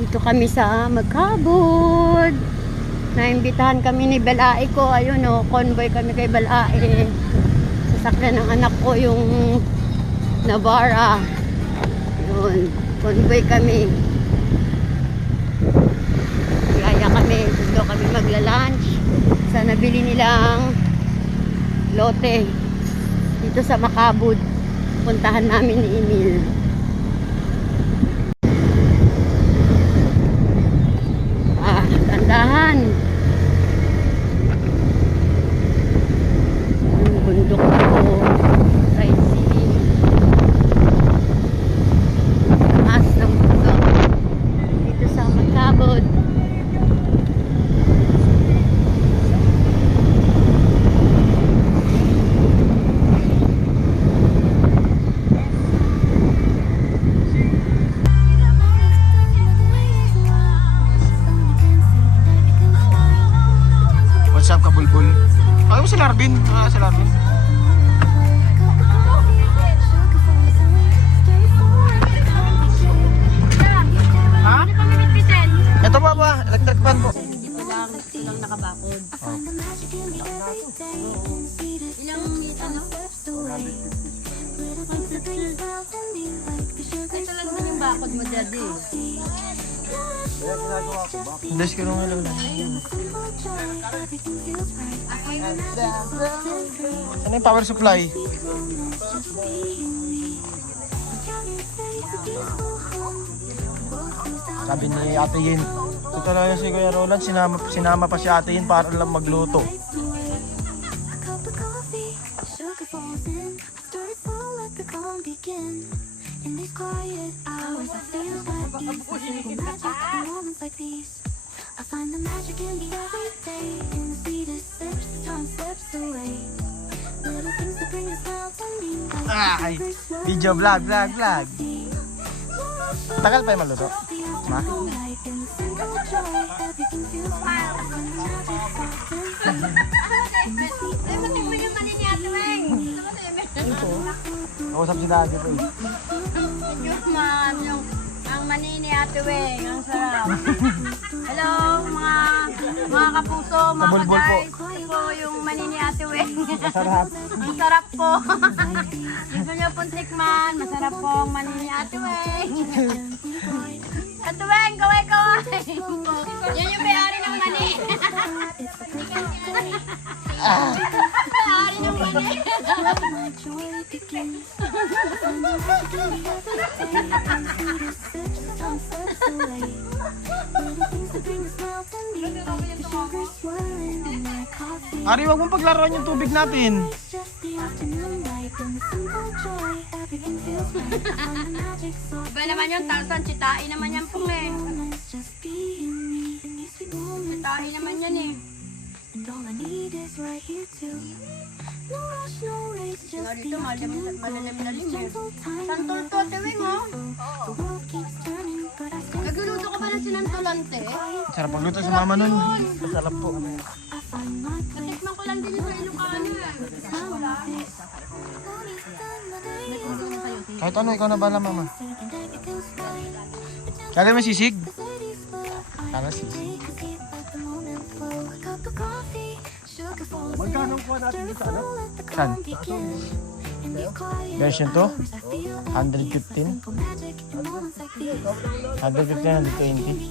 Dito kami sa Magkabod. Naimbitahan kami ni Balae ko. Ayun o, convoy kami kay Balae. Sasakyan ng anak ko yung Navara. Ayun, convoy kami. Kaya kami, gusto kami magla-lunch sa nabili nilang lote dito sa Magkabod. Puntahan namin ni Emil. Tandahan. Ang bundok ko. Rising. Taas ng bundok. Dito sa Magkabod. What's up, kabulbul? Ayaw mo si Larvin? Si Larvin. Ha? Ito ba? Electric fan po. Dito lang nakabakod. Ilang ano? Ito lang din yung bakod mo, daddy. Dash ka nung ilaw lang. Ano yung power supply? Sabi ni Ate Yin, ito talaga si Kuya Roland, sinama pa si Ate Yin para lang magluto. In these quiet hours, I feel at ease. I feel magic in moments like these. I find the magic in the everyday. In the sweetest steps, time slips away. Little things that bring a smile to me. Ay! Video vlog. Tagal pa yung maluto? Ma? Nakusap si Daddy po eh. Ang mani ni Ate Weng, ang sarap. Hello mga kapuso, mga Kabulbul po. ka-guys. Ito po yung mani ni Ate Weng. Masarap. Ang sarap po. Gusto nyo pong tikman, masarap po ang mani ni Ate Weng. Ate Weng, kaway. Yan yung may-ari ng mani. May-ari ng mani. Ari, wag mong paglaruan yung tubig natin. Iba naman yung Tarzan, chitai naman yan pong eh. Chitai naman yan eh. Nga dito, malalim eh. Santol to, Tewing oh. Nagluluto ka ba ng sinantolante? Sarap pagluto sa mama nun. Masarap po. Natikman ko lang din yung sa Ilocano eh. Kahit ano, ikaw na bala mama. Kaya may sisig? Kala sisig. Magkano po natin dito ano? Saan? Version 2? 115? 115, 120.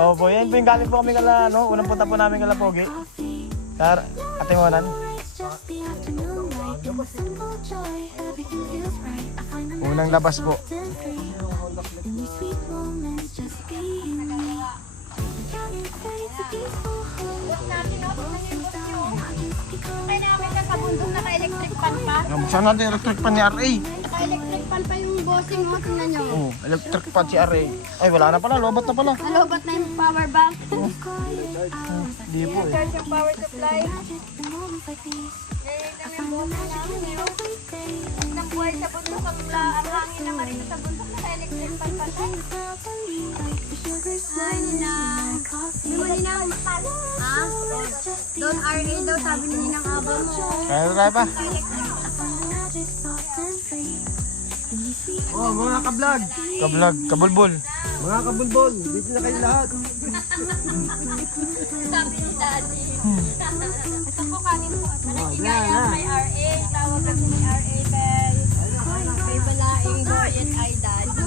Opo, yan po yung galing po kami kala, ano, unang punta po namin kala Pogi. Sa Atingonan. Unang labas po. Kaya namin sa bundok naka-electric fan pa. Saan natin yung electric pan ni RA? Naka-electric fan pa yung bossing mo, tingnan nyo. Oh, electric pan si RA. Ay, wala na pala, lobat na pala. Nalobat na yung power bank. Hindi po eh. Charge yung power supply. Ngayon yung bossing namin. Nang buhay sa bundok, ang hangin naman rin sa bundok, naka-electric fan pa tayo. Ay, Ninang. Yung Ninang, ha? Don't RA daw, sabi ni Ninang abo mo. Kaya tayo pa. and free. In these sweet Oh, mga ka-vlog, Kablog, kabulbul. mga kabulbol, dito na kayo lahat. Sabi ni Daddy. Ito po kanin po. Oh, yan, ha. May RA. Tawag kasi ni RA kay Balaing Boy at ay Daddy.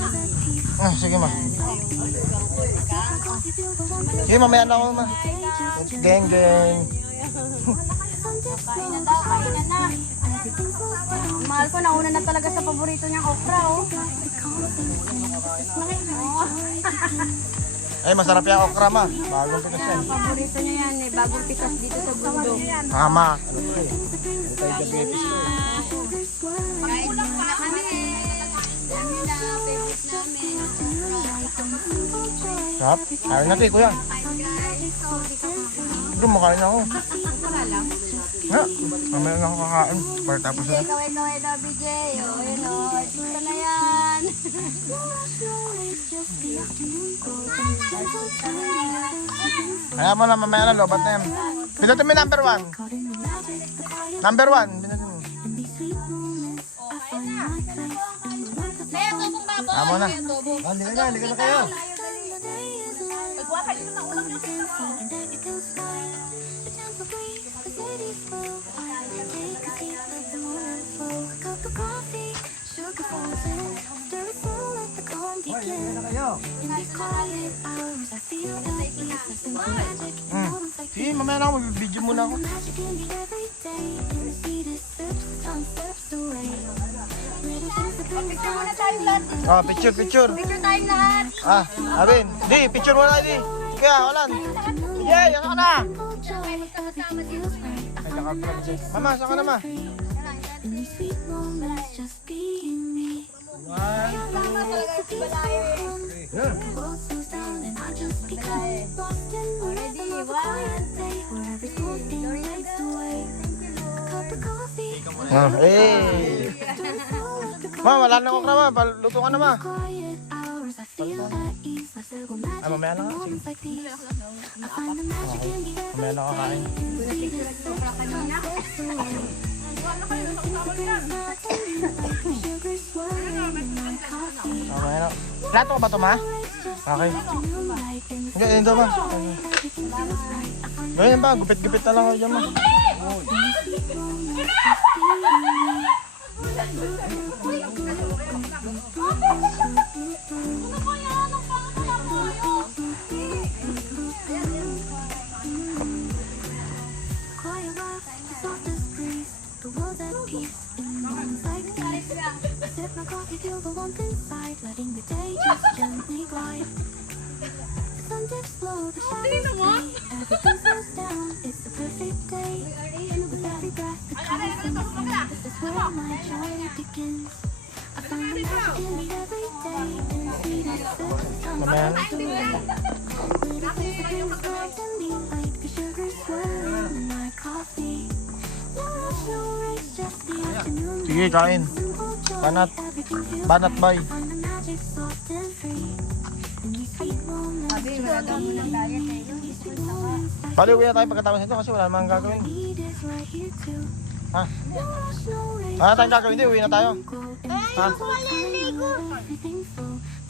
Ah, sige ma. Sige, mamaya na ako ma. Geng, geng. Kain na daw, kain na na. Mahal ko, nauna na talaga sa paborito niyang okra, oh. Ay, masarap yung okra ma. Bagong pitas yan. Paborito niya yan, eh. Bagong pitas dito sa bundok. Tama. Kain muna kami. Kami na, favorite namin. Sarap. Kain natin, kuya. Ito, makain ako. Ha? Mamaya na ako kakain. Para tapos na. Kaway daw, BJ. O, yun o. Dito na yan. Kaya mo na, mamaya na, lobat na yan. Pinutin mo yung number 1. Number 1. Pinutin mo. Kaya mo na. Hindi ka na kayo. Sige, mamaya na ako. Mag-video muna ako. Picture muna tayong lahat. Ah, picture, picture. Picture tayong lahat. Ah, Abin. Di, picture muna, di. Kaya, walan. Yay, ano ka na? May magkakasama dito. Ay, naka-vlog siya. Mama, saan ka na ma? Tama talaga si Balay. Ready, Ah, eh. Ma, wala na okra ma. Luto ka na ma. Ay, mamaya na nga. Sige. Mamaya na kakain. Mamaya na. Plato ka ba ito ma? Okay. Hindi, ito ma. Ganyan ba? Gupit-gupit na lang ako dyan ma. Mamaya na. Sige, kain. Banat. Banat bay. Sabi, wala daw munang diet eh. Paliw na tayo pagkatapos nito kasi wala namang gagawin. Ha? Wala tayong gagawin, hindi. Uwi na tayo. Ha?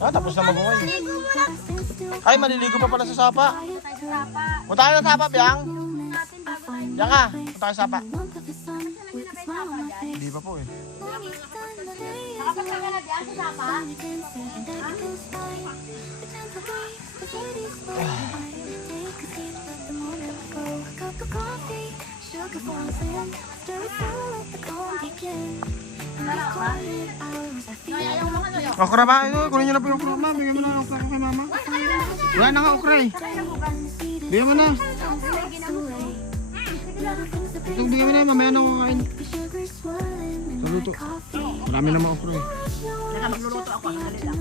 Ah, tapos na mag-uwi. Ay, maliligo pa pala sa sapa. Punta tayo sa sapa, Biyang. Diyan ka. Punta tayo sa sapa. Hindi pa po eh. Nakapagka ka na diyan sa sapa? Okra ba? Ito, kunin nyo na po yung okra, ma. Bigyan mo na ang okra kay mama. Wala na nga okra eh. Bigyan mo na. Ito, bigyan mo na. Mamaya na ako kain. Ito, luto. Marami naman okra eh. Magluluto ako, sandali lang.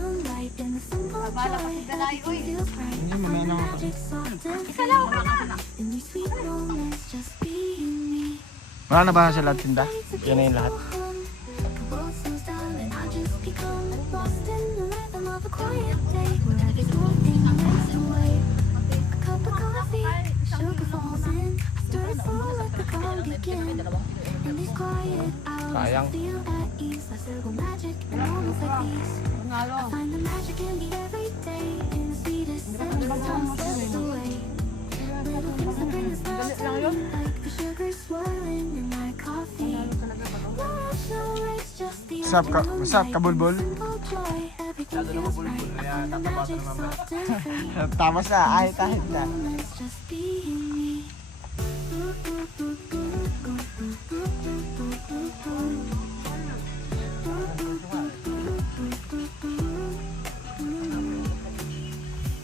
Babala pa si Dalay, uy. Hindi, mamaya na ako kain. Isalaw ka na. Wala na ba sa lahat tinda? Yan na yung lahat. Sayang. simple magic in moments like these. I find the magic in the everyday, in the sweetest steps, one steps away. Little things that bring a smile to me, like the sugar swirling in my coffee. No race, just the What's up, kabulbul? simple joy. Everything feels right. I find the magic soft and free. Tamas na, ahit na. It's just being me.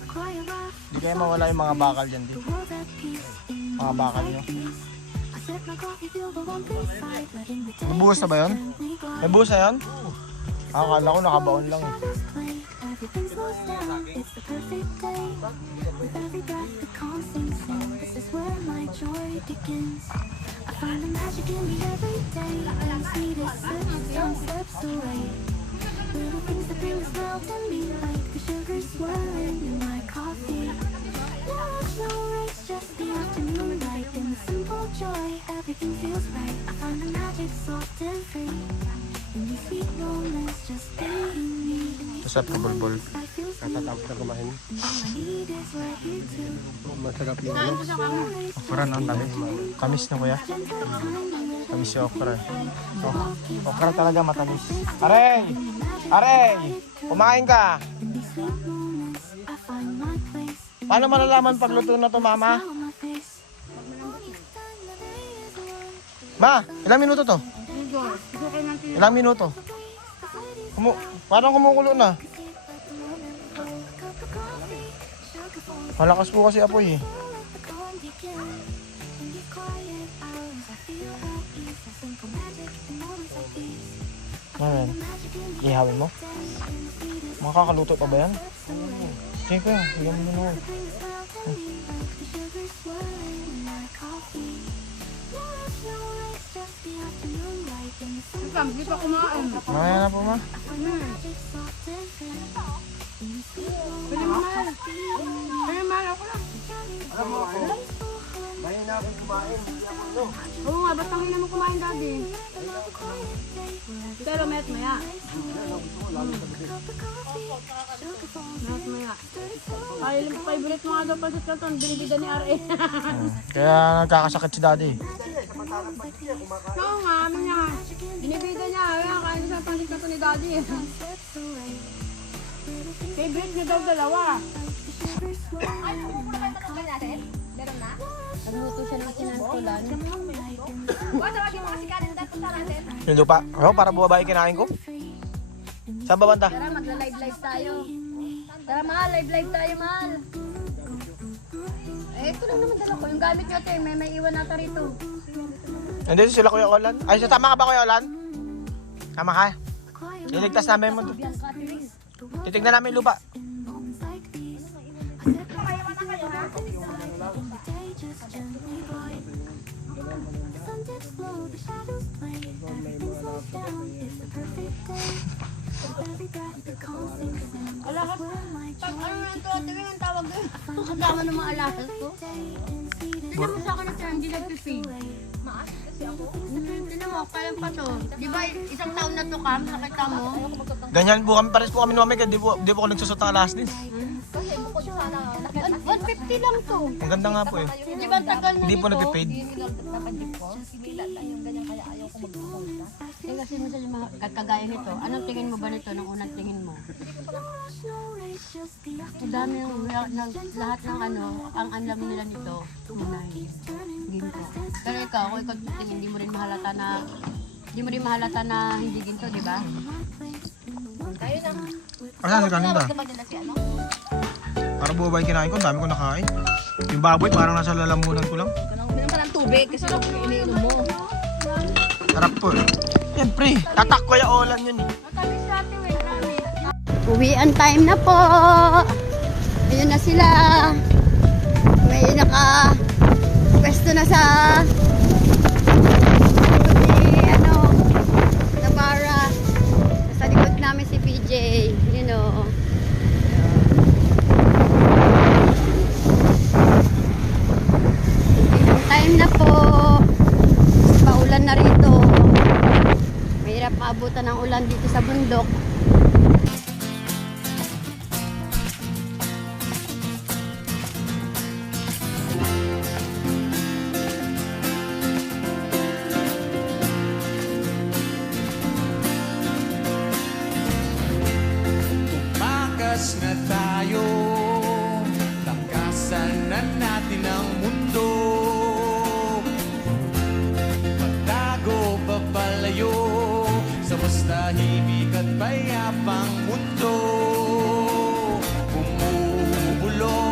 Quiet laugh, Hindi kayo mawala yung mga bakal dyan, di. the world at peace. In Mga bakal nyo. I sip my coffee, feel the warmth inside, letting the day Nabuhos na ba yun? gently glide. May buhos na yun? Akala ko nakabaon lang eh. Shadows play, everything slows down. It's the perfect day. With every breath, the calm sinks in. This is where my joy begins. I find the magic in the everyday. And sweetest sips, some steps away. Little things that bring a smile to me, like the sugar swirling in my coffee. No rush, no race, just the afternoon light. In the simple joy, everything feels right. I find the magic soft and free. In these sweet moments, just being me. What's up, kabulbul? I feel so Tatapos na kumain. all I need is right here too. Masarap yung ano. Okra ng tamis. Tamis na kuya. Tamis yung okra. Okra talaga matamis. Aray! Aray! Kumain ka! In these sweet moments, I find my place. Paano malalaman pag luto na to, mama? Smile on my face. Each time the day is warm, Ma, ilang minuto to? Ilang minuto? Parang kumukulo na. cup of coffee, sugar falls Malakas po kasi apoy eh. let the calm begin. In these quiet hours, I feel at ease. A simple magic in moments like these. Ayan. Magic in the Ihawin mo? day, in the sweetest Makakaluto pa ba yan? steps away. Sige ko yan. Higyan mo na. Bring a smile to me, like the sugar swirling in my coffee. No rush, no race, just the afternoon light in the simple Mamaya na po, ma. magic soft and free. In the sweet moments, Bayan na akong kumain. Hindi ako ano. Oo nga, ba't tangin mo kumain daddy? Pero met maya. Met maya. Ay, favorite mo nga daw pasit ka to, binibida ni R.A. Kaya nagkakasakit si daddy. Oo nga, amin niya. Binibida niya, kaya kain sa pasit ka to ni daddy. Favorite niya daw dalawa. Nagluto siya ng kinantulan. Yung lupa. Oh, para buwaba yung kinain ko. Saan ba banda? Tara, magla-live tayo. Tara, mahal, live tayo, mahal. Eh, ito lang naman dala ko. Yung gamit nyo, te, may iwan nata rito. Nandito sila Kuya Olan. Ay, so tama ka ba Kuya Olan? Tama ka? Iligtas namin mo. Titignan namin yung lupa. Alahas? Ano nga ito? Tingin ang tawag doon. Kasama ng mga alahas ko. Tignan mo sa akin na hindi nagpipig. Tignan mo, kaya pa to. Di ba isang taon na to, Cam? Nakita mo? Ganyan po kami, pares po kami ni Mami, kaya di po ako nagsusot ng alas din. 150 lang to. Ang ganda nga po eh. Di ba ang tagal na Hindi po nito? nagpipaid. Eh kasi minsan yung mga kagaya nito, anong tingin mo ba nito nung unang tingin mo? Ang dami yung lahat ng ano, ang alam nila nito, unahin. Ginto. Pero ikaw, kung ikaw tingin, hindi mo rin mahalata na hindi ginto, di ba? Saan sa kanin ba? Para buwaba yung kinain ko, ang dami ko nakain. Yung baboy, parang nasa lalamunan ko lang. Minum ka ng tubig kasi iniinom mo. Sarap po eh. Siyempre, tatak ko yung Olan yun eh. Uwian time na po. Ayun na sila. May naka-pwesto na sa Nabara. Sa likod namin si PJ. You know. Uwian time na po. Paulan na rito. Mahirap maabutan ng ulan. ulan dito sa bundok. Tumakas na tayo, takasan na natin ang mundo. Magtago papalayo sa mas tahimik at payapang mundo. Bumubulong